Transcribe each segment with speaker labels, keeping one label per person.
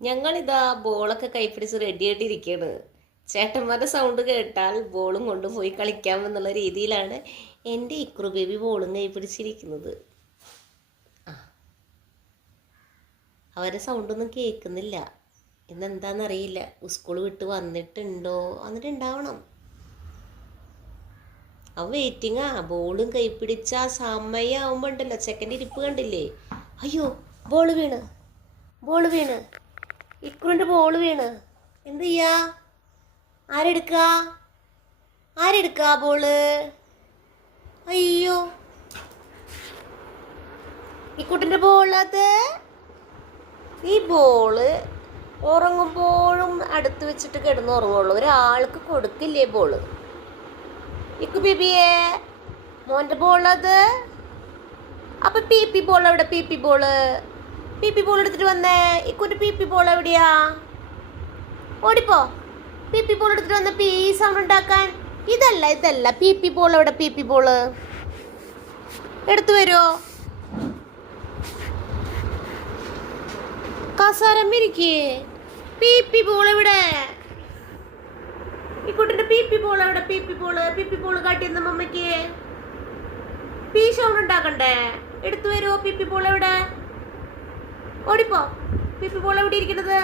Speaker 1: ഞങ്ങളിതാ ബോളൊക്കെ കൈപ്പിടിച്ച് ready ആയിട്ടിരിക്കുകയാണ് ചേട്ടന്മാരുടെ sound കേട്ടാൽ ബോളും കൊണ്ടുപോയി കളിക്കാം എന്നുള്ള രീതിയിലാണ് എന്റെ ഇക്രു ബേബി ബോളും കൈപ്പിടിച്ചിരിക്കുന്നത്. ആ. അവരെ സൗണ്ടൊന്നും കേൾക്കുന്നില്ല. ഇന്നെന്താണെന്നറിയില്ല സ്കൂൾ വിട്ട് വന്നിട്ടുണ്ടോ? വന്നിട്ടുണ്ടാവണം. അവൻ വെയിറ്റിങ്ങാ ബോളും കൈപ്പിടിച്ച ആ സമയമാകുമ്പോൾ ചെക്കന്റെ ഇരിപ്പ് കണ്ടില്ലേ? അയ്യോ ബോൾ വീണ്. ബോൾ വീണ്. ഇക്കുറിന്റെ ബോൾ വീണ്. എന്ത് ചെയ്യാ? ആരെടുക്ക? ആരെടുക്ക ബോൾ അയ്യോ. ഇക്കുട്ടിന്റെ ബോളത് ഈ ബോൾ ഉറങ്ങുമ്പോഴും അടുത്ത് വെച്ചിട്ട് കിടന്ന് ഉറങ്ങുള്ളൂ. ഒരാൾക്ക് കൊടുക്കില്ലേ ബോൾ ഇക്കു ബിബിയെ മോന്റെ ബോളത് അപ്പൊ പി പി ബോൾ അവിടെ P P ball P P ball എടുത്തിട്ട് വന്നേ ഇക്കുന്റെ പി പി ബോൾ എവിടെയാ ഓടിപ്പോ പി പി ബോൾ എടുത്തിട്ട് വന്ന പി സൗണ്ട് ഉണ്ടാക്കാൻ ഇതല്ല ഇതല്ല പി പി ബോൾ എവിടെ പി പി ബോൾ എടുത്തു വരുമോ കസാരമ്മിരിക്കേ പി പി ബോൾ എവിടെ ഈ കുട്ടിന്റെ പി പി ബോൾ എവിടെ P P ball P P ball കാട്ടിയെന്ന മമ്മയ്ക്ക് പി സൗണ്ട് ഉണ്ടാക്കണ്ടേ എടുത്തു വരുമോ പി പി ബോൾ എവിടെ ഓടിപ്പോ. പിപ്പി ബോൾ എവിടെ ഇരിക്കുന്നത്?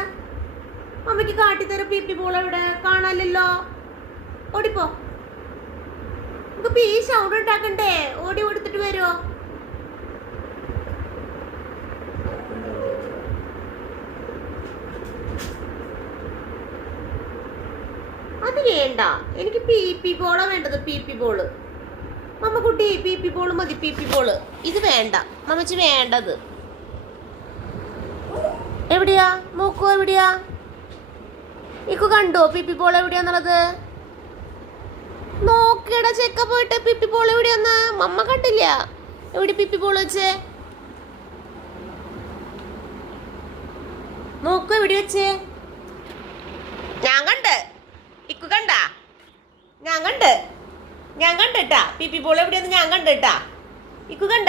Speaker 1: അമ്മയ്ക്ക് കാട്ടിത്തരും പിപ്പി ബോൾ എവിടെ? കാണാനില്ലല്ലോ. ഓടിപ്പോ. ഈ സൗണ്ട് ഉണ്ടാക്കണ്ടേ? ഓടി കൊടുത്തിട്ട് വരുമോ അത് വേണ്ട. എനിക്ക് പി പി ബോളാ വേണ്ടത് പി പി ബോൾ മമ്മക്കുട്ടി പി പി ബോൾ മതി പി പി ബോൾ ഇത് വേണ്ട. മമ്മച്ചി വേണ്ടത്. എവിടെയാ? മൂക്കു എവിടെയാ? ഇക്കു കണ്ടോ പിപ്പി പോൾ എവിടെയാന്നുള്ളത്? നോക്കിയട ചെക്ക പോയിട്ട് പിപ്പി പോൾ എവിടെയാന്ന്. മമ്മ കണ്ടില്ല. എവിടെ പിപ്പി പോൾ വെച്ചേ? നോക്കൂ എവിടെ വെച്ചേ? ഞാൻ കണ്ട്. ഇക്കു കണ്ട? ഞാൻ കണ്ട്. ഞാൻ കണ്ടിട്ടാ. പിപ്പി പോൾ എവിടെയെന്ന് ഞാൻ കണ്ടിട്ടാ. ഇക്കു കണ്ട?